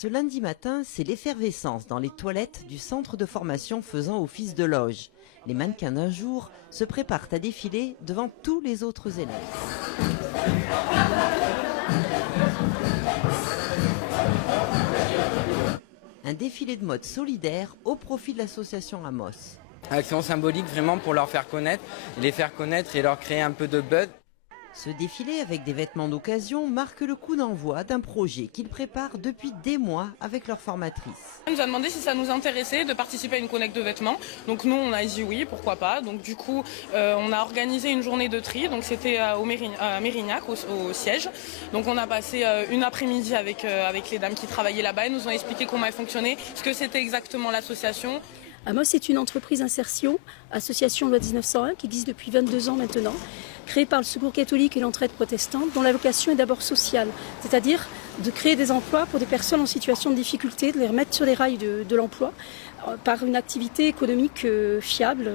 Ce lundi matin, c'est l'effervescence dans les toilettes du centre de formation faisant office de loge. Les mannequins d'un jour se préparent à défiler devant tous les autres élèves. Un défilé de mode solidaire au profit de l'association Amos. Action symbolique vraiment pour leur faire connaître, les faire connaître et leur créer un peu de buzz. Ce défilé avec des vêtements d'occasion marque le coup d'envoi d'un projet qu'ils préparent depuis des mois avec leur formatrice. On nous a demandé si ça nous intéressait de participer à une collecte de vêtements. Donc nous on a dit oui, pourquoi pas. Donc du coup on a organisé une journée de tri. Donc c'était à Mérignac au siège. Donc on a passé une après-midi avec les dames qui travaillaient là-bas. Elles nous ont expliqué comment elle fonctionnait, ce que c'était exactement l'association. Amos est une entreprise insertion, association loi 1901, qui existe depuis 22 ans maintenant, créée par le Secours catholique et l'entraide protestante, dont la vocation est d'abord sociale, c'est-à-dire de créer des emplois pour des personnes en situation de difficulté, de les remettre sur les rails de l'emploi par une activité économique fiable,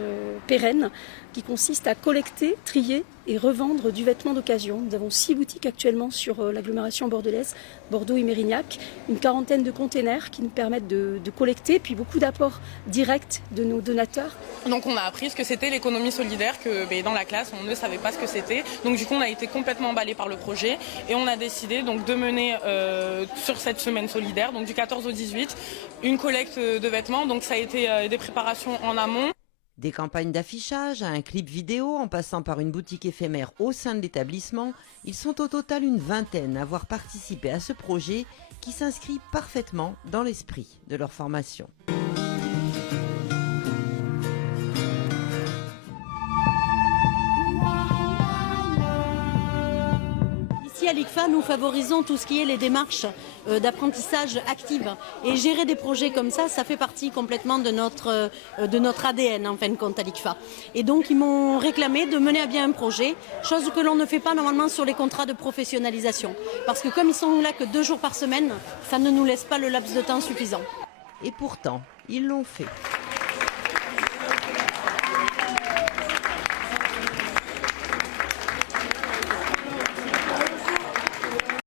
pérenne, qui consiste à collecter, trier et revendre du vêtement d'occasion. Nous avons 6 boutiques actuellement sur l'agglomération bordelaise, Bordeaux et Mérignac, une quarantaine de containers qui nous permettent de collecter, puis beaucoup d'apports directs de nos donateurs. Donc on a appris ce que c'était l'économie solidaire, que dans la classe on ne savait pas ce que c'était. Donc du coup on a été complètement emballés par le projet et on a décidé donc de mener sur cette semaine solidaire, donc du 14 au 18, une collecte de vêtements. Donc ça a été des préparations en amont. Des campagnes d'affichage à un clip vidéo en passant par une boutique éphémère au sein de l'établissement, ils sont au total une vingtaine à avoir participé à ce projet qui s'inscrit parfaitement dans l'esprit de leur formation. Ici à l'ICFA, nous favorisons tout ce qui est les démarches d'apprentissage active. Et gérer des projets comme ça fait partie complètement de notre ADN en fin de compte à l'ICFA. Et donc ils m'ont réclamé de mener à bien un projet, chose que l'on ne fait pas normalement sur les contrats de professionnalisation. Parce que comme ils sont là que 2 jours par semaine, ça ne nous laisse pas le laps de temps suffisant. Et pourtant, ils l'ont fait.